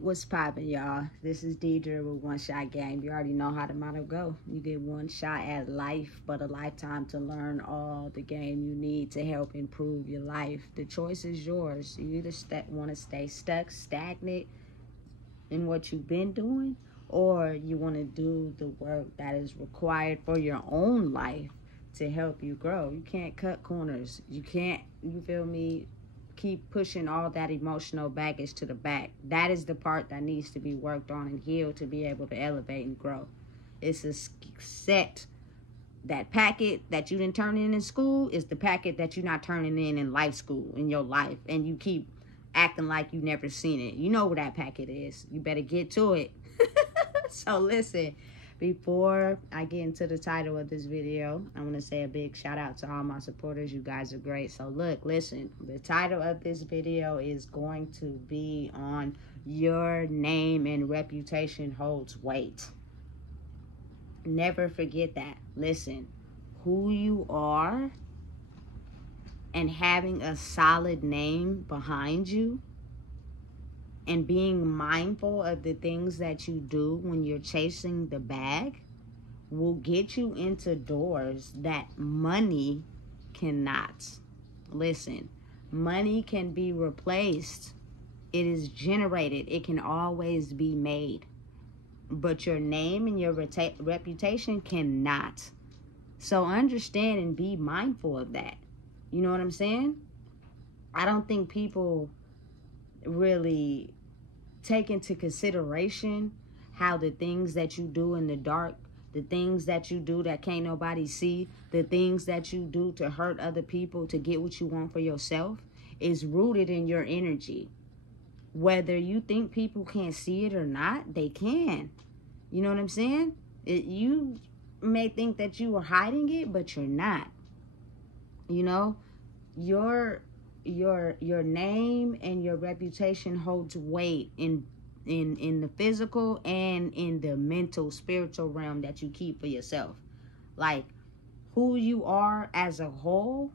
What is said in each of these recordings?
What's poppin', y'all? This is Deidre with One Shot Game. You already know how the motto go. You get one shot at life, but a lifetime to learn all the game you need to help improve your life. The choice is yours. You either want to stay stuck, stagnant in what you've been doing, or you want to do the work that is required for your own life to help you grow. You can't cut corners. You can't, you feel me, keep pushing all that emotional baggage to the back. That is the part that needs to be worked on and healed to be able to elevate and grow. It's a set. That packet that you didn't turn in school is the packet that you're not turning in life school, in your life. And you keep acting like you never seen it. You know what that packet is. You better get to it. So listen, before I get into the title of this video, I want to say a big shout out to all my supporters. You guys are great. So look, listen, the title of this video is going to be on your name and reputation holds weight. Never forget that. Listen, who you are and having a solid name behind you and being mindful of the things that you do when you're chasing the bag will get you into doors that money cannot. Listen, money can be replaced. It is generated. It can always be made. But your name and your reputation cannot. So understand and be mindful of that. You know what I'm saying? I don't think people really take into consideration how the things that you do in the dark, the things that you do that can't nobody see, the things that you do to hurt other people to get what you want for yourself is rooted in your energy. Whether you think people can't see it or not, they can. You know what I'm saying? You may think that you are hiding it, but you're not. You know, your name and your reputation holds weight in the physical and in the mental, spiritual realm that you keep for yourself. Like, who you are as a whole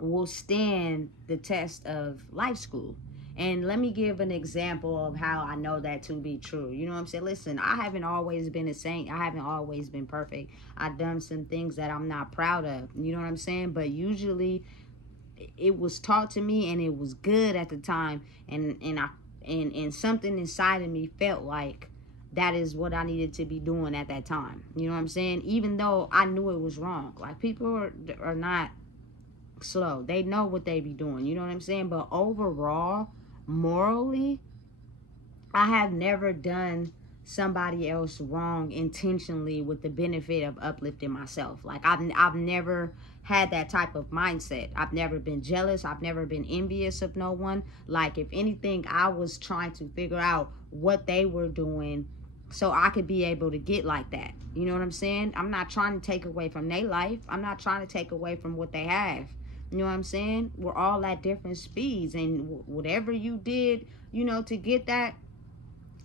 will stand the test of life school. And let me give an example of how I know that to be true. You know what I'm saying? Listen, I haven't always been a saint. I haven't always been perfect. I've done some things that I'm not proud of. You know what I'm saying? But usually it was taught to me and it was good at the time. And something inside of me felt like that is what I needed to be doing at that time. You know what I'm saying? Even though I knew it was wrong. Like, people are not slow. They know what they be doing. You know what I'm saying? But overall, morally, I have never done somebody else wrong intentionally with the benefit of uplifting myself. Like, I've never had that type of mindset. I've never been jealous. I've never been envious of no one. Like, if anything, I was trying to figure out what they were doing so I could be able to get like that. You know what I'm saying? I'm not trying to take away from their life. I'm not trying to take away from what they have. You know what I'm saying? We're all at different speeds, and whatever you did, you know, to get that,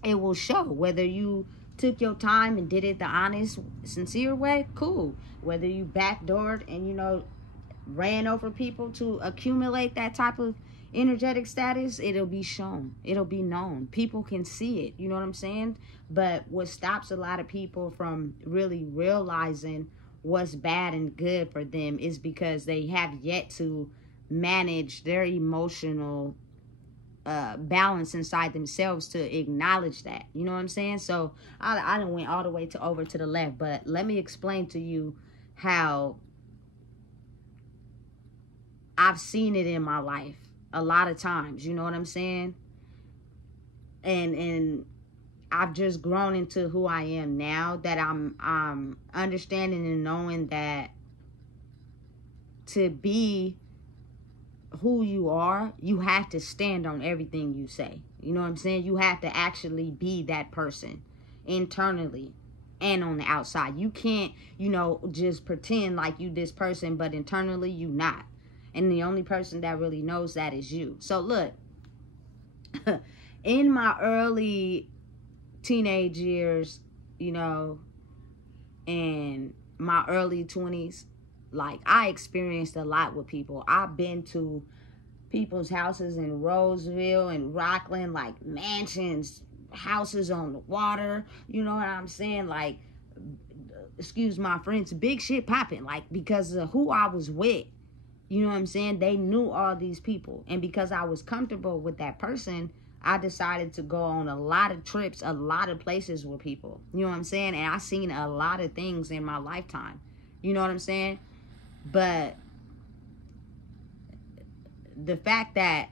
it will show. Whether you took your time and did it the honest, sincere way, cool. Whether you backdoored and, you know, ran over people to accumulate that type of energetic status, it'll be shown. It'll be known. People can see it. You know what I'm saying? But what stops a lot of people from really realizing what's bad and good for them is because they have yet to manage their emotional balance inside themselves to acknowledge that. You know what I'm saying? So I done went all the way over to the left, but let me explain to you how I've seen it in my life a lot of times. You know what I'm saying? And I've just grown into who I am now, that I'm understanding and knowing that to be who you are, you have to stand on everything you say. You know what I'm saying? You have to actually be that person internally and on the outside. You can't, you know, just pretend like you this person, but internally you not. And the only person that really knows that is you. So look, in my early teenage years, you know, and my early 20s, like, I experienced a lot with people. I've been to people's houses in Roseville and Rockland, like mansions, houses on the water. You know what I'm saying? Like, excuse my friends, big shit popping. Like, because of who I was with. You know what I'm saying? They knew all these people. And because I was comfortable with that person, I decided to go on a lot of trips, a lot of places with people. You know what I'm saying? And I seen a lot of things in my lifetime. You know what I'm saying? But the fact that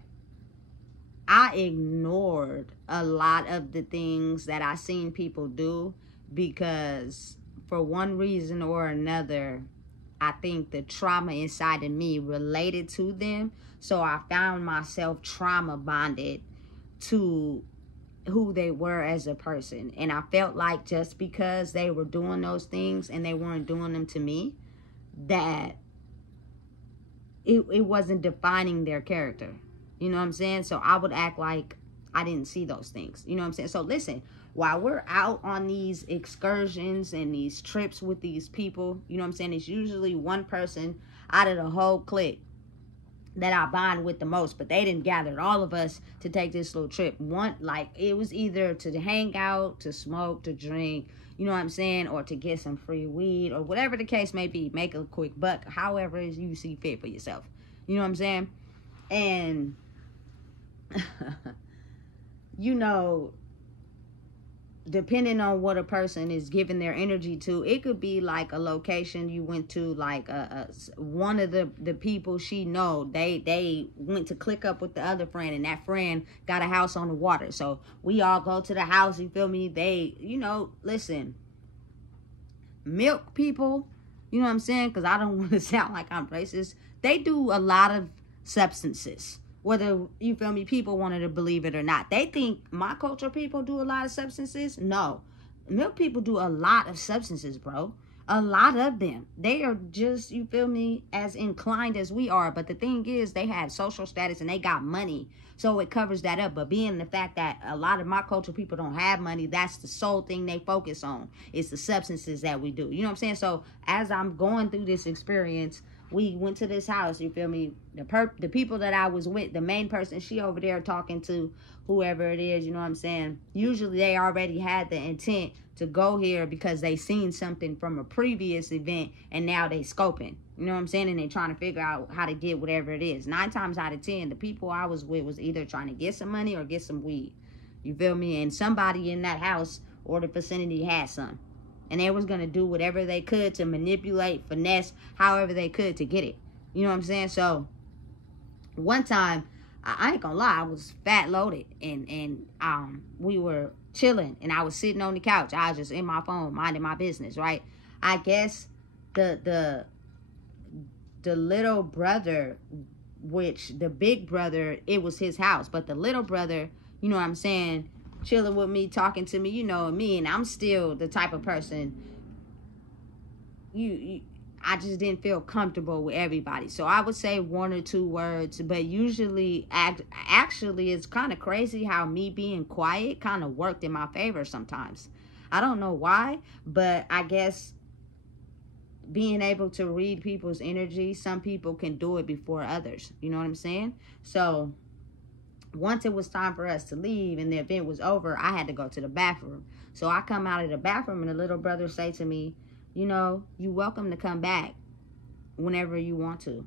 I ignored a lot of the things that I seen people do because for one reason or another, I think the trauma inside of me related to them. So I found myself trauma bonded to who they were as a person. And I felt like just because they were doing those things and they weren't doing them to me, that it wasn't defining their character. You know what I'm saying? So I would act like I didn't see those things. You know what I'm saying? So listen, while we're out on these excursions and these trips with these people, you know what I'm saying? It's usually one person out of the whole clique that I bond with the most, but they didn't gather all of us to take this little trip. One, like, it was either to hang out, to smoke, to drink, you know what I'm saying, or to get some free weed, or whatever the case may be, make a quick buck, however you see fit for yourself. You know what I'm saying? And, you know, depending on what a person is giving their energy to, it could be like a location you went to, like one of the people she know, they went to click up with the other friend, and that friend got a house on the water, so we all go to the house. You feel me? They, you know, listen, milk people, you know what I'm saying, because I don't want to sound like I'm racist, they do a lot of substances. Whether, you feel me, people wanted to believe it or not. They think my culture people do a lot of substances. No. Milk people do a lot of substances, bro. A lot of them. They are just, you feel me, as inclined as we are. But the thing is, they have social status and they got money. So it covers that up. But being the fact that a lot of my culture people don't have money, that's the sole thing they focus on. It's the substances that we do. You know what I'm saying? So as I'm going through this experience, we went to this house, you feel me? The people that I was with, the main person, she over there talking to whoever it is, you know what I'm saying? Usually they already had the intent to go here because they seen something from a previous event and now they scoping. You know what I'm saying? And they trying to figure out how to get whatever it is. 9 times out of 10, the people I was with was either trying to get some money or get some weed. You feel me? And somebody in that house or the vicinity had some. And they was going to do whatever they could to manipulate, finesse, however they could to get it. You know what I'm saying? So, one time, I ain't going to lie, I was fat loaded. And we were chilling. And I was sitting on the couch. I was just in my phone, minding my business, right? I guess the little brother, which the big brother, it was his house. But the little brother, you know what I'm saying, chilling with me, talking to me, you know me, and I'm still the type of person, I just didn't feel comfortable with everybody. So I would say 1 or 2 words, but usually, actually, it's kind of crazy how me being quiet kind of worked in my favor sometimes. I don't know why, but I guess being able to read people's energy, some people can do it before others. You know what I'm saying? So once it was time for us to leave and the event was over, I had to go to the bathroom. So I come out of the bathroom and the little brother say to me, you know, you're welcome to come back whenever you want to.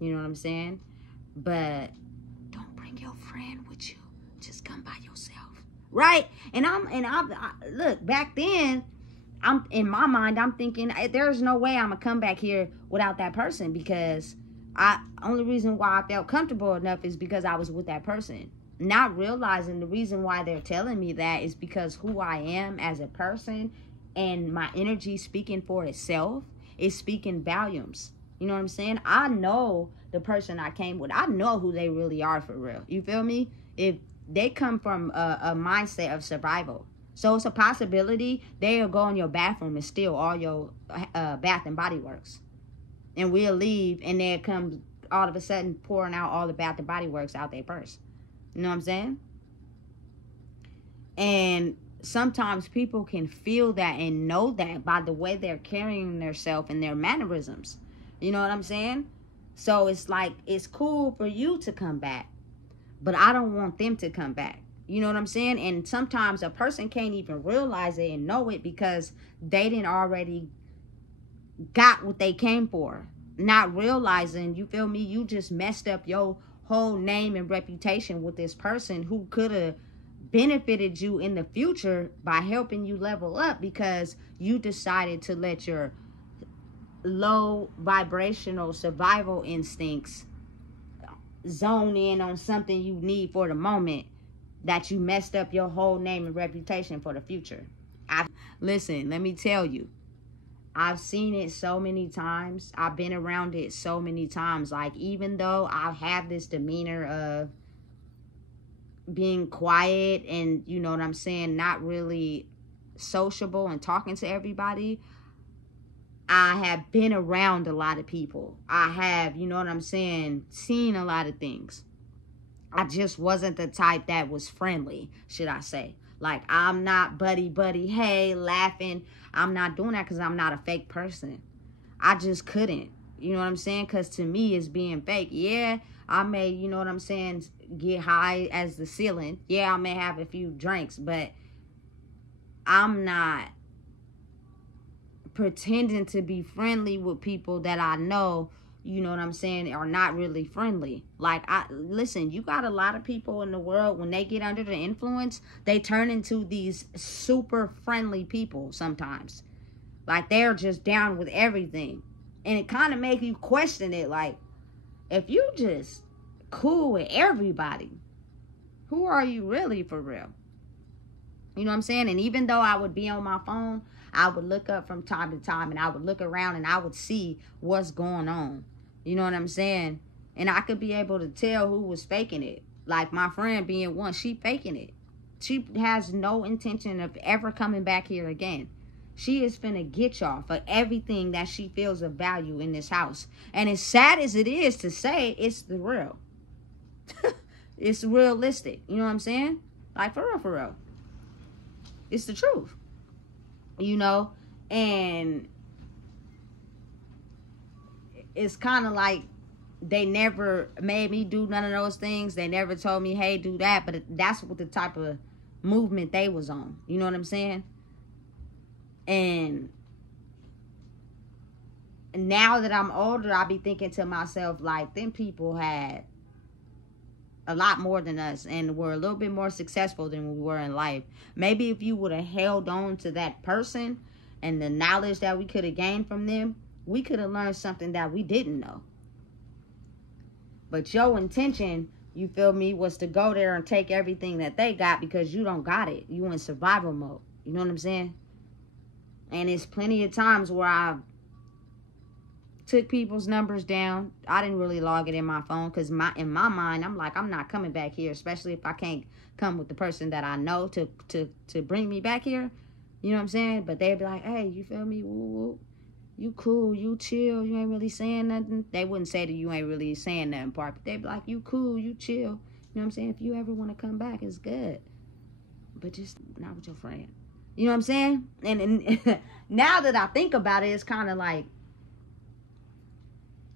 You know what I'm saying? But don't bring your friend with you. Just come by yourself. Right? And I look, back then, I'm in my mind, I'm thinking there's no way I'm gonna come back here without that person, because only reason why I felt comfortable enough is because I was with that person. Not realizing the reason why they're telling me that is because who I am as a person and my energy speaking for itself is speaking volumes. You know what I'm saying? I know the person I came with. I know who they really are for real. You feel me? If they come from a mindset of survival. So it's a possibility they'll go in your bathroom and steal all your Bath and Body Works. And we'll leave, and they'll come all of a sudden pouring out all the Bath and Body Works out their purse. You know what I'm saying? And sometimes people can feel that and know that by the way they're carrying themselves and their mannerisms. You know what I'm saying? So it's like, it's cool for you to come back, but I don't want them to come back. You know what I'm saying? And sometimes a person can't even realize it and know it because they didn't already got what they came for. Not realizing, you feel me, you just messed up your whole name and reputation with this person who could have benefited you in the future by helping you level up, because you decided to let your low vibrational survival instincts zone in on something you need for the moment, that you messed up your whole name and reputation for the future. Listen, let me tell you, I've seen it so many times. I've been around it so many times. Like, even though I have this demeanor of being quiet and, you know what I'm saying, not really sociable and talking to everybody, I have been around a lot of people. I have, you know what I'm saying, seen a lot of things. I just wasn't the type that was friendly, should I say. Like, I'm not buddy, hey, laughing. I'm not doing that because I'm not a fake person. I just couldn't. You know what I'm saying? Because to me, it's being fake. Yeah, I may, you know what I'm saying, get high as the ceiling. Yeah, I may have a few drinks, but I'm not pretending to be friendly with people that I know, you know what I'm saying, are not really friendly. Like, listen, you got a lot of people in the world, when they get under the influence, they turn into these super friendly people sometimes. Like, they're just down with everything. And it kind of makes you question it. Like, if you just cool with everybody, who are you really for real? You know what I'm saying? And even though I would be on my phone, I would look up from time to time and I would look around and I would see what's going on. You know what I'm saying? And I could be able to tell who was faking it. Like my friend being one, she faking it. She has no intention of ever coming back here again. She is finna get y'all for everything that she feels of value in this house. And as sad as it is to say, it's the real. It's realistic. You know what I'm saying? Like, for real, for real. It's the truth. You know? And it's kind of like they never made me do none of those things. They never told me, hey, do that. But that's what the type of movement they was on. You know what I'm saying? And now that I'm older, I be thinking to myself, like, them people had a lot more than us and were a little bit more successful than we were in life. Maybe if you would have held on to that person and the knowledge that we could have gained from them, we could have learned something that we didn't know. But your intention, you feel me, was to go there and take everything that they got because you don't got it. You in survival mode. You know what I'm saying? And it's plenty of times where I took people's numbers down. I didn't really log it in my phone because in my mind, I'm like, I'm not coming back here, especially if I can't come with the person that I know to bring me back here. You know what I'm saying? But they'd be like, hey, you feel me? Woo, woo. You cool, you chill, you ain't really saying nothing. They wouldn't say that you ain't really saying nothing part, but they'd be like, you cool, you chill. You know what I'm saying? If you ever want to come back, it's good. But just not with your friend. You know what I'm saying? And now that I think about it, it's kind of like,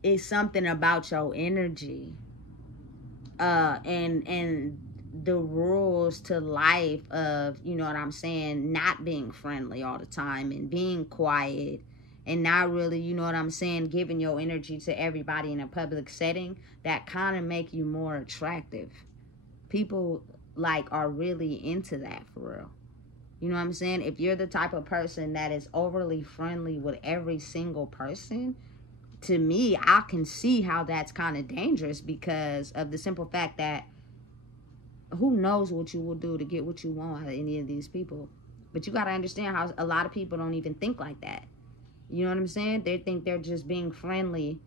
it's something about your energy. And the rules to life of, you know what I'm saying, not being friendly all the time and being quiet and not really, you know what I'm saying, giving your energy to everybody in a public setting, that kind of make you more attractive. People, like, are really into that for real. You know what I'm saying? If you're the type of person that is overly friendly with every single person, to me, I can see how that's kind of dangerous because of the simple fact that who knows what you will do to get what you want out of any of these people. But you got to understand how a lot of people don't even think like that. You know what I'm saying? They think they're just being friendly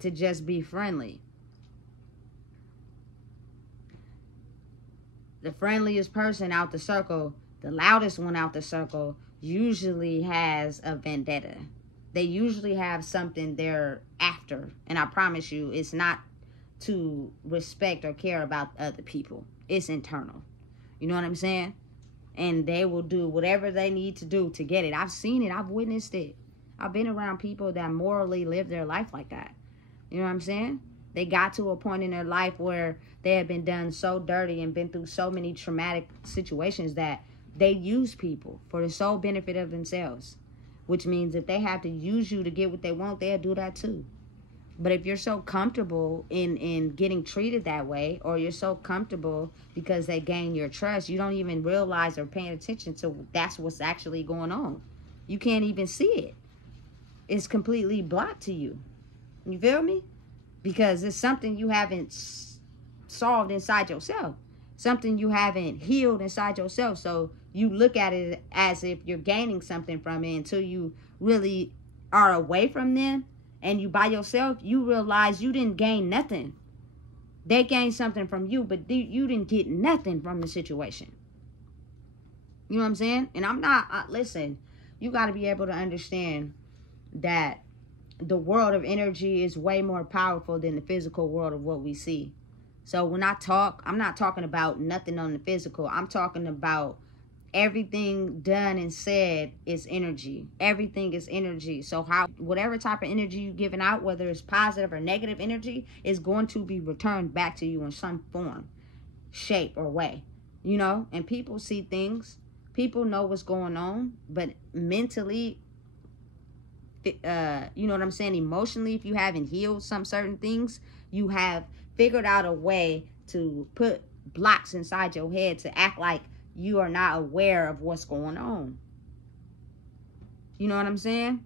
to just be friendly. The friendliest person out the circle, the loudest one out the circle, usually has a vendetta. They usually have something they're after. And I promise you, it's not to respect or care about other people. It's internal. You know what I'm saying? And they will do whatever they need to do to get it. I've seen it. I've witnessed it. I've been around people that morally live their life like that. You know what I'm saying? They got to a point in their life where they have been done so dirty and been through so many traumatic situations that they use people for the sole benefit of themselves. Which means if they have to use you to get what they want, they'll do that too. But if you're so comfortable in getting treated that way, or you're so comfortable because they gain your trust, you don't even realize or paying attention to that's what's actually going on. You can't even see it. It's completely blocked to you. You feel me? Because it's something you haven't solved inside yourself. Something you haven't healed inside yourself. So you look at it as if you're gaining something from it until you really are away from them. And you by yourself, you realize you didn't gain nothing. They gained something from you, but you didn't get nothing from the situation. You know what I'm saying? And I'm not, listen, you got to be able to understand that the world of energy is way more powerful than the physical world of what we see. So when I talk, I'm not talking about nothing on the physical. I'm talking about everything done and said is energy. Everything is energy. So whatever type of energy you're giving out, whether it's positive or negative energy, is going to be returned back to you in some form, shape, or way. You know, and people see things. People know what's going on, but mentally, you know what I'm saying? Emotionally, if you haven't healed some certain things, you have figured out a way to put blocks inside your head to act like you are not aware of what's going on. You know what I'm saying?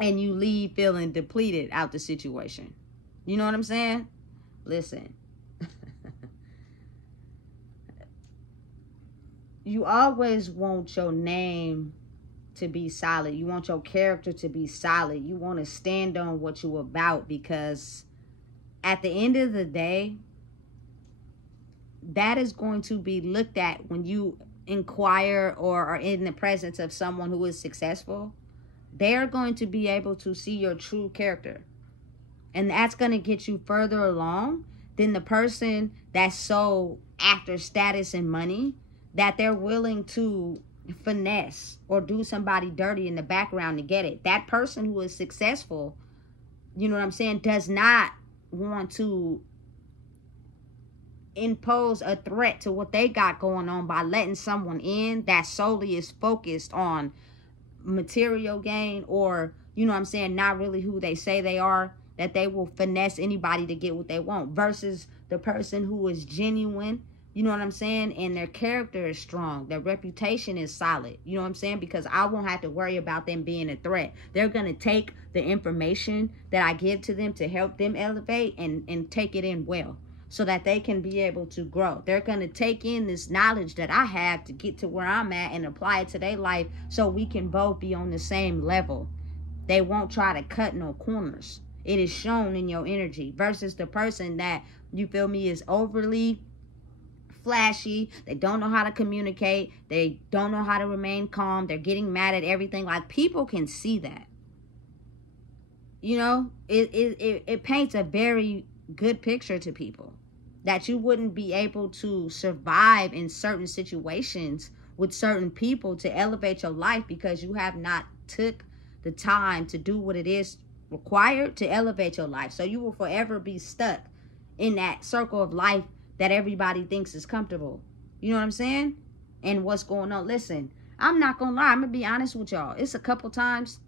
And you leave feeling depleted out the situation. You know what I'm saying? Listen. You always want your name to be solid. You want your character to be solid. You want to stand on what you're about, because at the end of the day, that is going to be looked at when you inquire or are in the presence of someone who is successful. They're going to be able to see your true character. And that's going to get you further along than the person that's so after status and money that they're willing to finesse or do somebody dirty in the background to get it. That person who is successful, you know what I'm saying, does not want to impose a threat to what they got going on by letting someone in that solely is focused on material gain, or, you know what I'm saying, not really who they say they are, that they will finesse anybody to get what they want, versus the person who is genuine, you know what I'm saying, and their character is strong, their reputation is solid, you know what I'm saying, because I won't have to worry about them being a threat. They're going to take the information that I give to them to help them elevate and take it in well, so that they can be able to grow. They're going to take in this knowledge that I have to get to where I'm at and apply it to their life, so we can both be on the same level. They won't try to cut no corners. It is shown in your energy, versus the person that, you feel me, is overly flashy. They don't know how to communicate. They don't know how to remain calm. They're getting mad at everything. Like, people can see that. You know, it paints a very good picture to people that you wouldn't be able to survive in certain situations with certain people to elevate your life, because you have not took the time to do what it is required to elevate your life. So you will forever be stuck in that circle of life that everybody thinks is comfortable. You know what I'm saying? And what's going on. Listen, I'm not gonna lie, I'm gonna be honest with y'all. It's a couple times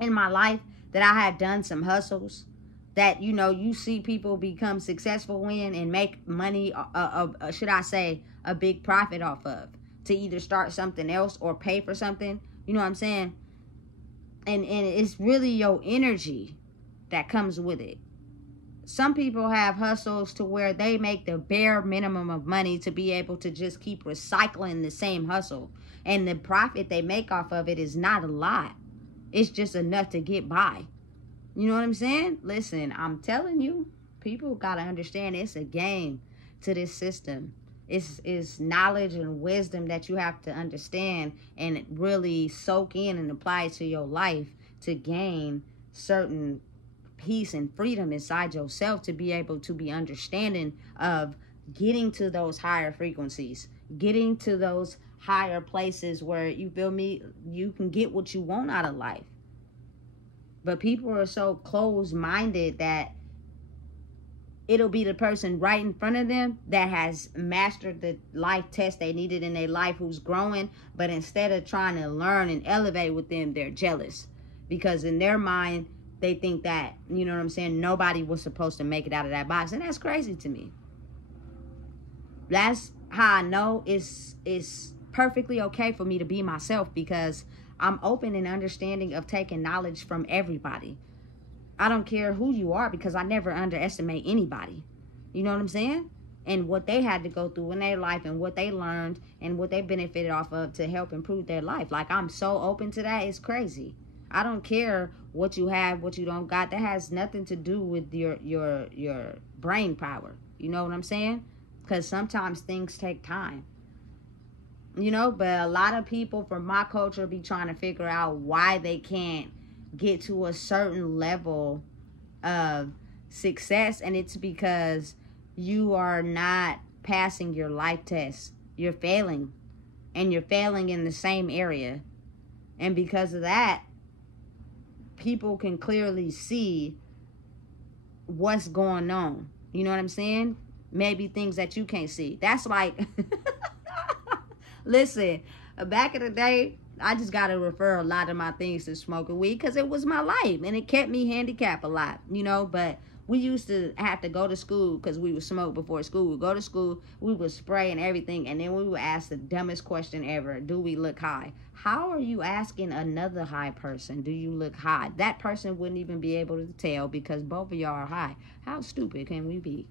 in my life that I had done some hustles that, you know, you see people become successful in and make money, should I say, a big profit off of, to either start something else or pay for something. You know what I'm saying? And it's really your energy that comes with it. Some people have hustles to where they make the bare minimum of money to be able to just keep recycling the same hustle. And the profit they make off of it is not a lot. It's just enough to get by. You know what I'm saying? Listen, I'm telling you, people got to understand it's a game to this system. It's knowledge and wisdom that you have to understand and really soak in and apply to your life to gain certain peace and freedom inside yourself, to be able to be understanding of getting to those higher frequencies, getting to those higher places where, you feel me, you can get what you want out of life. But people are so closed-minded that it'll be the person right in front of them that has mastered the life test they needed in their life, who's growing, but instead of trying to learn and elevate with them, they're jealous. Because in their mind, they think that, you know what I'm saying, nobody was supposed to make it out of that box. And that's crazy to me. That's how I know it's perfectly okay for me to be myself, because I'm open and understanding of taking knowledge from everybody. I don't care who you are, because I never underestimate anybody. You know what I'm saying? And what they had to go through in their life, and what they learned, and what they benefited off of to help improve their life. Like, I'm so open to that. It's crazy. I don't care what you have, what you don't got. That has nothing to do with your brain power. You know what I'm saying? Because sometimes things take time. You know, but a lot of people from my culture be trying to figure out why they can't get to a certain level of success, and it's because you are not passing your life test. You're failing, and you're failing in the same area, and because of that, people can clearly see what's going on. You know what I'm saying? Maybe things that you can't see. That's like listen, back in the day, I just got to refer a lot of my things to smoking weed, because it was my life and it kept me handicapped a lot, you know. But we used to have to go to school, because we would smoke before school. We would go to school, we would spray and everything, and then we would ask the dumbest question ever: do we look high? How are you asking another high person, do you look high? That person wouldn't even be able to tell, because both of y'all are high. How stupid can we be?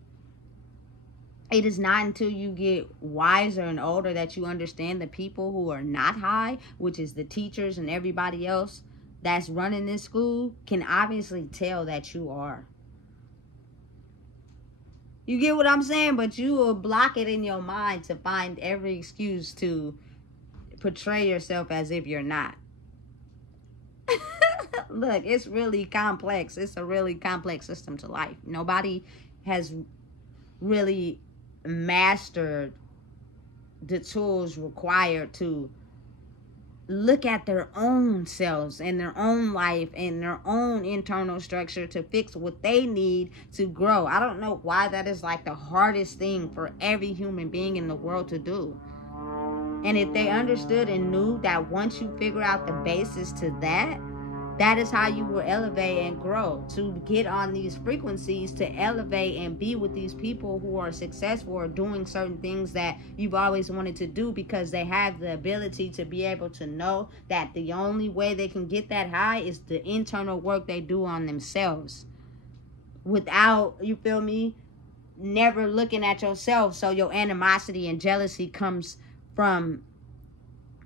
It is not until you get wiser and older that you understand the people who are not high, which is the teachers and everybody else that's running this school, can obviously tell that you are. You get what I'm saying? But you will block it in your mind to find every excuse to portray yourself as if you're not. Look, it's really complex. It's a really complex system to life. Nobody has really mastered the tools required to look at their own selves and their own life and their own internal structure to fix what they need to grow. I don't know why that is like the hardest thing for every human being in the world to do. And if they understood and knew that once you figure out the basis to that, that is how you will elevate and grow, to get on these frequencies, to elevate and be with these people who are successful or doing certain things that you've always wanted to do, because they have the ability to be able to know that the only way they can get that high is the internal work they do on themselves, without, you feel me, never looking at yourself. So your animosity and jealousy comes from,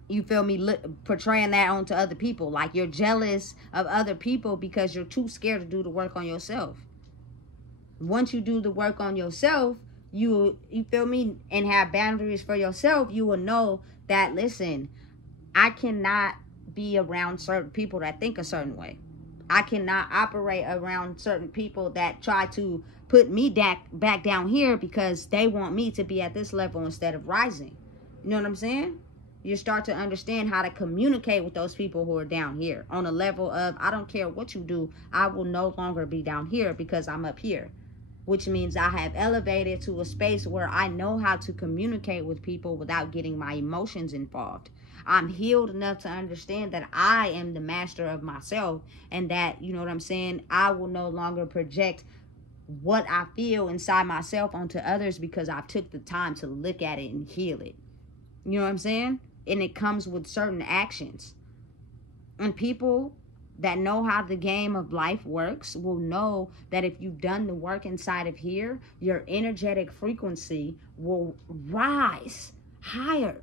you feel me, portraying that onto other people. Like, you're jealous of other people because you're too scared to do the work on yourself. Once you do the work on yourself, you feel me, and have boundaries for yourself, you will know that, listen, I cannot be around certain people that think a certain way. I cannot operate around certain people that try to put me back down here because they want me to be at this level instead of rising. You know what I'm saying? You start to understand how to communicate with those people who are down here on a level of, I don't care what you do, I will no longer be down here because I'm up here. Which means I have elevated to a space where I know how to communicate with people without getting my emotions involved. I'm healed enough to understand that I am the master of myself, and that, you know what I'm saying, I will no longer project what I feel inside myself onto others, because I've took the time to look at it and heal it. You know what I'm saying? And it comes with certain actions. And people that know how the game of life works will know that if you've done the work inside of here, your energetic frequency will rise higher.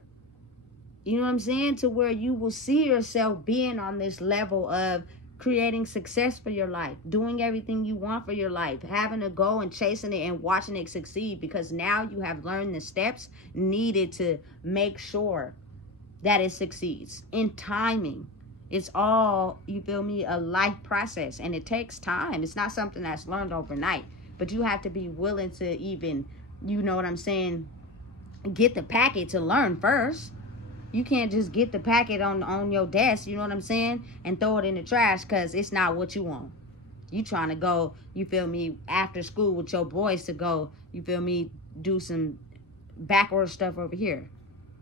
You know what I'm saying? To where you will see yourself being on this level of creating success for your life, doing everything you want for your life, having a goal and chasing it and watching it succeed, because now you have learned the steps needed to make sure that it succeeds. In timing, it's all, you feel me, a life process, and it takes time. It's not something that's learned overnight, but you have to be willing to even, you know what I'm saying, get the packet to learn first. You can't just get the packet on your desk, you know what I'm saying, and throw it in the trash because it's not what you want. You trying to go, you feel me, after school with your boys to go, you feel me, do some backward stuff over here.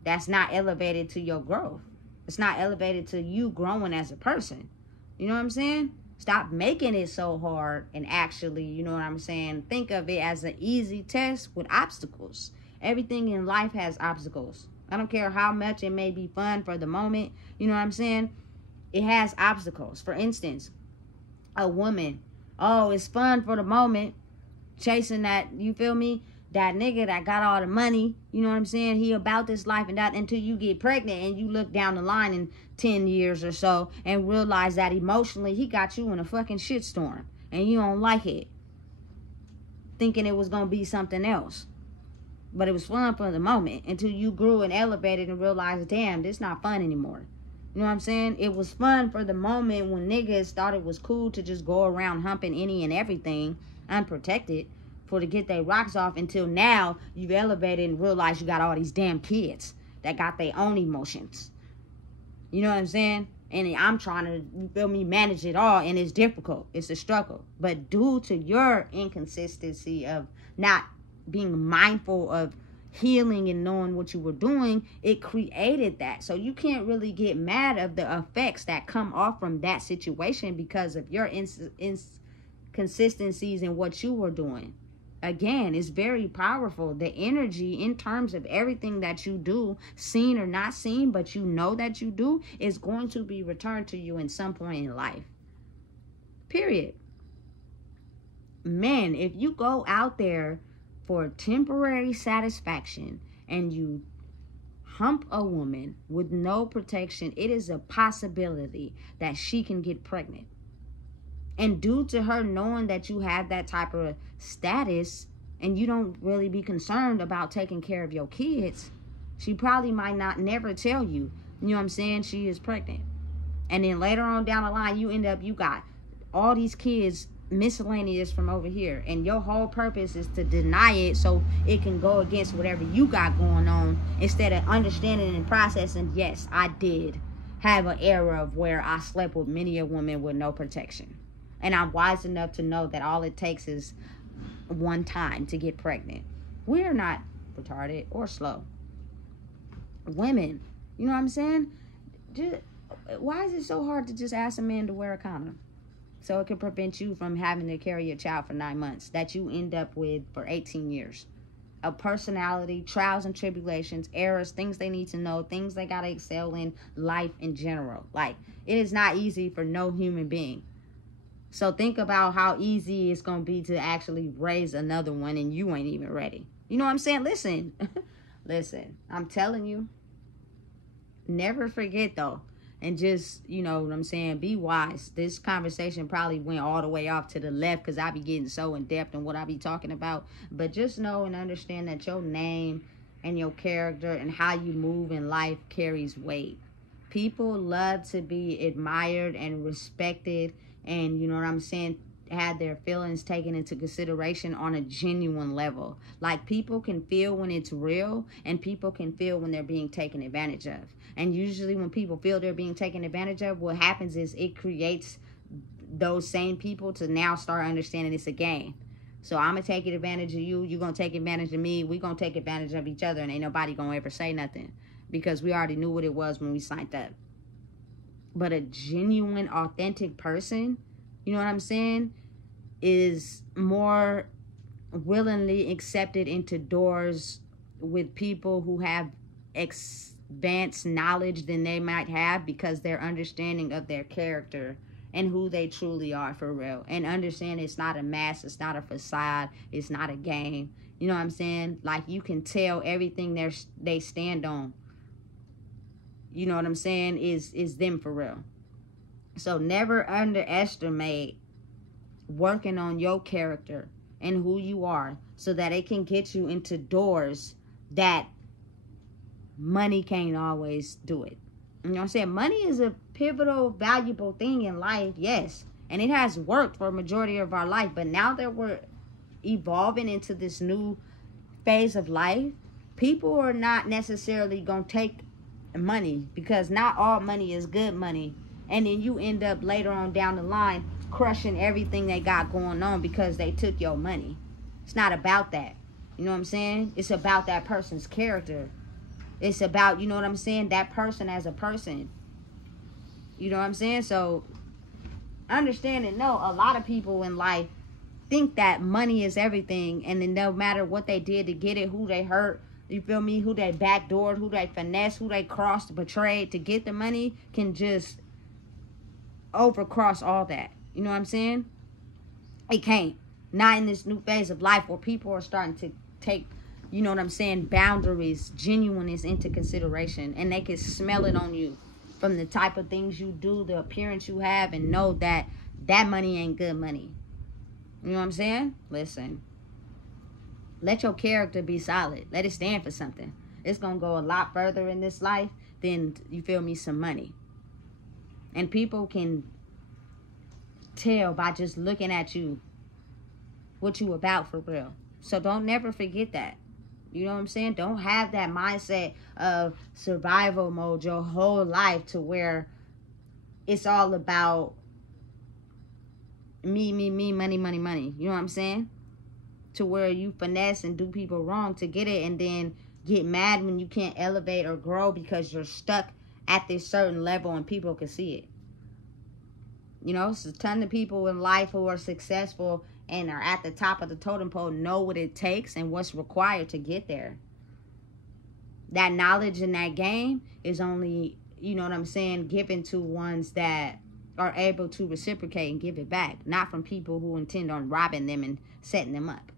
That's not elevated to your growth. It's not elevated to you growing as a person. You know what I'm saying? Stop making it so hard and actually, you know what I'm saying, think of it as an easy test with obstacles. Everything in life has obstacles. I don't care how much it may be fun for the moment. You know what I'm saying? It has obstacles. For instance, a woman, oh, it's fun for the moment, chasing that, you feel me, that nigga that got all the money, you know what I'm saying, he about this life and that, until you get pregnant and you look down the line in 10 years or so and realize that emotionally he got you in a fucking shitstorm and you don't like it, thinking it was gonna be something else. But it was fun for the moment until you grew and elevated and realized, damn, this not fun anymore. You know what I'm saying? It was fun for the moment when niggas thought it was cool to just go around humping any and everything unprotected for to get their rocks off, until now you've elevated and realized you got all these damn kids that got their own emotions. You know what I'm saying? And I'm trying to, you feel me, manage it all, and it's difficult. It's a struggle. But due to your inconsistency of not being mindful of healing and knowing what you were doing, it created that. So you can't really get mad of the effects that come off from that situation because of your inconsistencies in what you were doing. Again, it's very powerful. The energy in terms of everything that you do, seen or not seen, but you know that you do, is going to be returned to you in some point in life. Period. Man, if you go out there for temporary satisfaction and you hump a woman with no protection, it is a possibility that she can get pregnant. And due to her knowing that you have that type of status and you don't really be concerned about taking care of your kids, she probably might not never tell you, you know what I'm saying, she is pregnant. And then later on down the line, you got all these kids miscellaneous from over here, and your whole purpose is to deny it so it can go against whatever you got going on, instead of understanding and processing, yes, I did have an era of where I slept with many a woman with no protection, and I'm wise enough to know that all it takes is one time to get pregnant. We're not retarded or slow. Women, you know what I'm saying, why is it so hard to just ask a man to wear a condom so it can prevent you from having to carry your child for 9 months that you end up with for 18 years? A personality, trials and tribulations, errors, things they need to know, things they got to excel in life in general. Like, it is not easy for no human being. So think about how easy it's going to be to actually raise another one and you ain't even ready. You know what I'm saying? Listen, listen, I'm telling you, never forget though. And just, you know what I'm saying, be wise. This conversation probably went all the way off to the left because I be getting so in depth in what I be talking about. But just know and understand that your name and your character and how you move in life carries weight. People love to be admired and respected, and, you know what I'm saying, had their feelings taken into consideration on a genuine level. Like, people can feel when it's real, and people can feel when they're being taken advantage of. And usually when people feel they're being taken advantage of, what happens is it creates those same people to now start understanding it's a game. So I'm going to take advantage of you. You're going to take advantage of me. We're going to take advantage of each other. And ain't nobody going to ever say nothing because we already knew what it was when we signed up. But a genuine, authentic person, you know what I'm saying, is more willingly accepted into doors with people who have advanced knowledge than they might have, because their understanding of their character and who they truly are for real, and understand it's not a mask, it's not a facade, it's not a game. You know what I'm saying? Like, you can tell everything they stand on, you know what I'm saying, is them for real. So never underestimate working on your character and who you are, so that it can get you into doors that money can't always do it. You know what I'm saying? Money is a pivotal, valuable thing in life, yes. And it has worked for a majority of our life. But now that we're evolving into this new phase of life, people are not necessarily going to take money, because not all money is good money. And then you end up later on down the line crushing everything they got going on because they took your money. It's not about that. You know what I'm saying? It's about that person's character. It's about, you know what I'm saying, that person as a person. You know what I'm saying? So understand and know, a lot of people in life think that money is everything, and then no matter what they did to get it, who they hurt, you feel me, who they backdoored, who they finessed, who they crossed, betrayed to get the money, can just overcross all that. You know what I'm saying? It can't. Not in this new phase of life where people are starting to take, you know what I'm saying, boundaries, genuineness into consideration, and they can smell it on you from the type of things you do, the appearance you have, and know that that money ain't good money. You know what I'm saying? Listen, let your character be solid. Let it stand for something. It's going to go a lot further in this life than, you feel me, some money. And people can tell by just looking at you what you about for real. So don't never forget that. You know what I'm saying? Don't have that mindset of survival mode your whole life to where it's all about me, money, money, money. You know what I'm saying? To where you finesse and do people wrong to get it, and then get mad when you can't elevate or grow because you're stuck at this certain level and people can see it. You know, it's a ton of people in life who are successful and are at the top of the totem pole, know what it takes and what's required to get there. That knowledge in that game is only, you know what I'm saying, given to ones that are able to reciprocate and give it back, not from people who intend on robbing them and setting them up.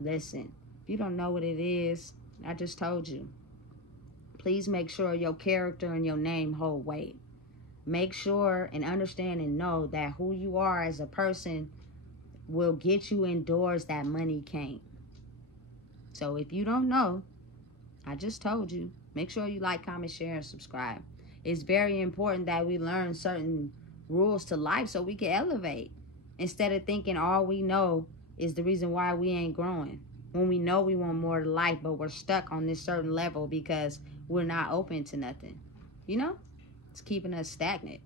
Listen, if you don't know what it is, I just told you. Please make sure your character and your name hold weight. Make sure and understand and know that who you are as a person will get you in doors that money can't. So if you don't know, I just told you. Make sure you like, comment, share, and subscribe. It's very important that we learn certain rules to life so we can elevate. Instead of thinking all we know is the reason why we ain't growing. When we know we want more to life, but we're stuck on this certain level because we're not open to nothing. You know? It's keeping us stagnant.